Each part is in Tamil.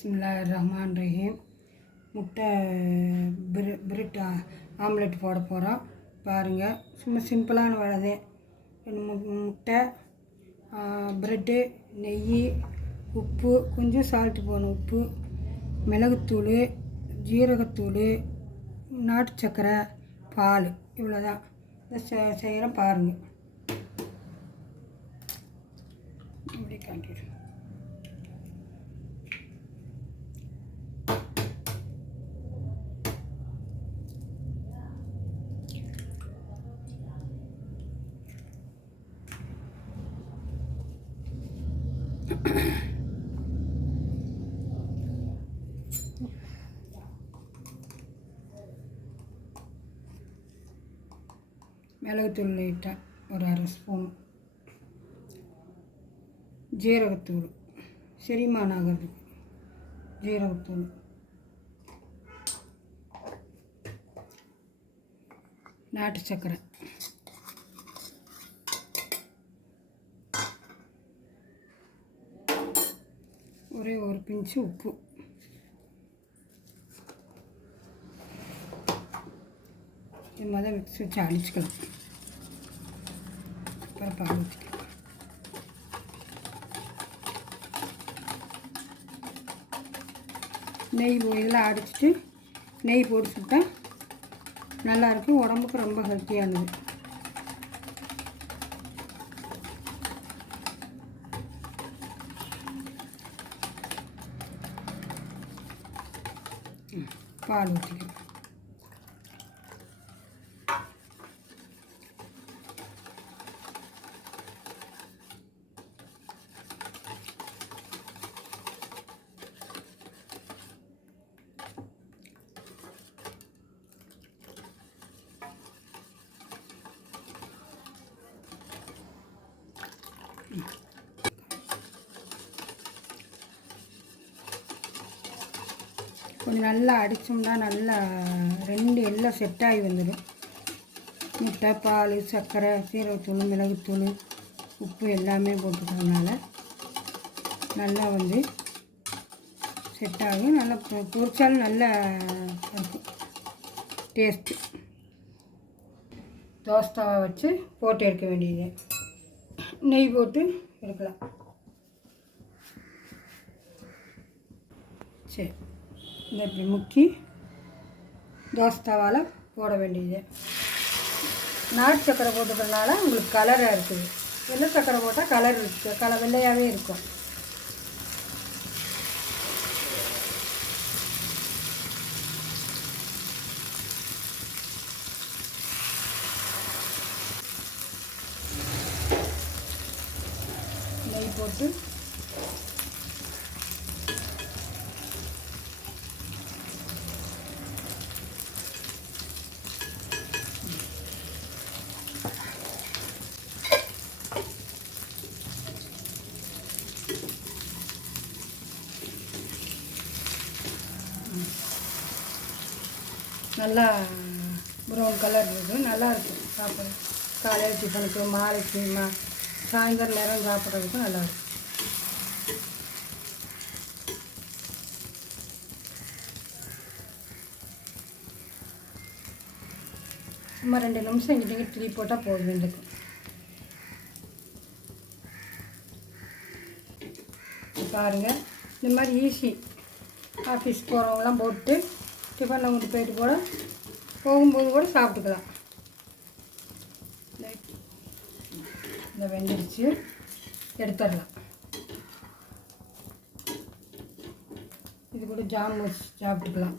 பிஸ்மில்லாஹிர்ரஹ்மானிர்ரஹீம். முட்டை பிரெட் ஆம்லெட் போட போகிறோம். பாருங்கள், சும்மா சிம்பிளான வேலை. முட்டை, ப்ரெட்டு, நெய், உப்பு, கொஞ்சம் சால்ட்டு போடணும். உப்பு, மிளகுத்தூள், ஜீரகத்தூள், நாட்டு சர்க்கரை, பால், இவ்வளோதான் செய்கிறோம். பாருங்கள், இப்படி காட்டிடுறேன். மிளகுத்தூள் லைட்டாக ஒரு அரை ஸ்பூன், ஜீரகத்தூள் செரிமானம் ஆகிறதுக்கு ஜீரகத்தூள், நாட்டு சர்க்கரை, ஒரே ஒரு பிஞ்சு உப்பு. இது மாதிரி மிக்ஸி வச்சு அடிச்சுக்கலாம். அப்புறம் பால் ஊற்றிக்கலாம். நெய் இதெல்லாம் அடிச்சுட்டு நெய் போட்டு சுட்டால் நல்லாயிருக்கும். உடம்புக்கு ரொம்ப ஹெல்த்தியானது. பால் ஊற்றிக்கலாம். கொஞ்சம் நல்லா அடித்தோம்னா நல்லா ரெண்டு எல்லாம் செட்டாகி வந்துடும். முட்டை, பால், சர்க்கரை, சீரகத்தூள், மிளகுத்தூள், உப்பு எல்லாமே போட்டுக்கிறதுனால நல்லா செட்டாகி நல்லா பொரிச்சாலும் நல்லா இருக்கும் டேஸ்ட்டு. தோசை தவா வச்சு போட்டு எடுக்க வேண்டியது. நெய் போட்டு எடுக்கலாம். சரி, இந்த இப்படி முக்கி தோசை தவாவில் போட வேண்டியது. நாட்டு சர்க்கரை போட்டுக்கிறதுனால உங்களுக்கு கலராக இருக்குது. வெள்ளை சர்க்கரை போட்டால் கலர் இருக்குது, வெள்ளையாகவே இருக்கும். நெய் போட்டு நல்லா ப்ரௌன் கலர் இருக்குது. நல்லாயிருக்கும் சாப்பிட. காலையில் டிஃபனுக்கு, மாலைக்கு, சாயந்தரம் நேரம் சாப்பிட்றதுக்கும் நல்லாயிருக்கும். சும்மா 2 நிமிஷம் இங்கிட்ட திருப்பி போட்டால் போதும். ரெண்டுக்கும் பாருங்கள், இந்த மாதிரி ஈஸி. ஆஃபீஸ் போகிறவங்களாம் போட்டு டிஃபனில் கொண்டு போயிட்டு கூட போகும்போது கூட சாப்பிட்டுக்கலாம். இந்த வெந்துடுச்சு, எடுத்துடலாம். இது கூட ஜாம் வச்சு சாப்பிட்டுக்கலாம்.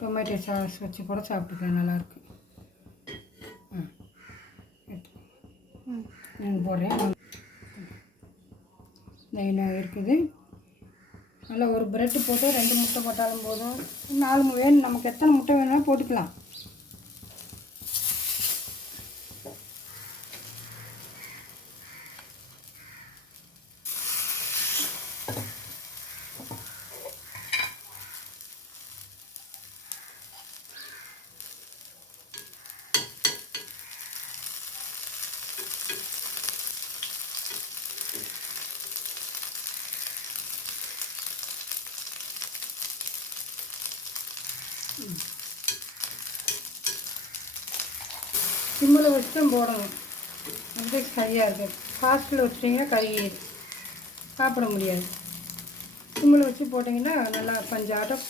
டொமேட்டோ சாஸ் வச்சு கூட சாப்பிட்டுக்கலாம். நல்லாயிருக்கு. நான் போடுறேன். நெய் இருக்குது. நல்லா ஒரு ப்ரெட்டு போட்டு 2 முட்டை போட்டாலும் போதும். 4 வேணும், நமக்கு எத்தனை முட்டை வேணும்னா போட்டுக்கலாம். சிம்மில் வச்சு தான் போடணும். அது சரியாக இருக்குது. ஃபாஸ்ட்டில் வச்சிட்டிங்கன்னா கருகிடும், சாப்பிட முடியாது. சிம்மில் வச்சு போட்டிங்கன்னா நல்லா பஞ்சாட்டம்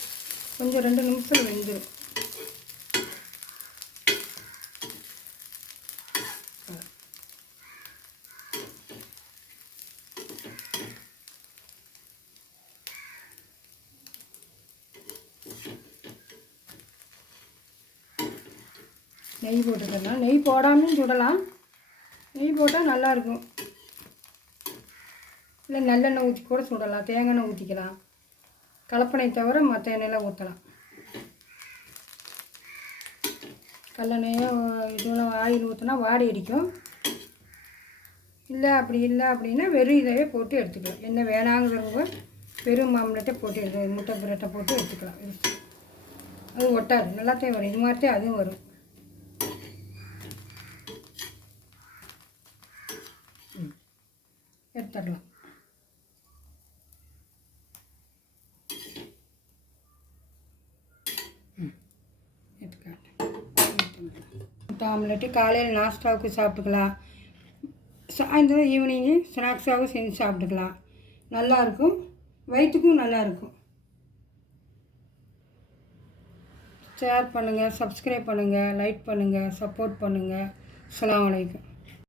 கொஞ்சம் 2 நிமிஷத்தில் வெந்துடும். நெய் போட்டுக்கலாம். நெய் போடாமல் சுடலாம். நெய் போட்டால் நல்லாயிருக்கும். இல்லை நல்லெண்ணெய் ஊற்றி கூட சுடலாம், தேங்காய் எண்ணெய் ஊற்றிக்கலாம். கலப்பனை தவிர மற்ற எண்ணெயெல்லாம் ஊற்றலாம். கல்லெண்ணெயோ இதெல்லாம் ஆயில் ஊற்றினா வாடி அடிக்கும். இல்லை அப்படின்னா வெறும் இதையே போட்டு எடுத்துக்கலாம். எண்ணெய் வேணாங்கிறவங்க வெறும் மாம்பழத்தை போட்டு முட்டை பிரட்டை போட்டு எடுத்துக்கலாம். அது ஒட்டாது, நல்லாத்தையும் வரும். இது மாதிரித்தான் அதுவும் வரும். எடுத்துடலாம். முட்டை ஆம்லெட்டு காலையில் நாஸ்டாவுக்கு சாப்பிட்டுக்கலாம். சாயந்தரம் ஈவினிங்கு ஸ்நாக்ஸாகவும் செஞ்சு சாப்பிட்டுக்கலாம். நல்லாயிருக்கும், வயிற்றுக்கும் நல்லாயிருக்கும். ஷேர் பண்ணுங்கள், சப்ஸ்கிரைப் பண்ணுங்கள், லைக் பண்ணுங்கள், சப்போர்ட் பண்ணுங்கள். அஸ்ஸலாமு அலைக்கும்.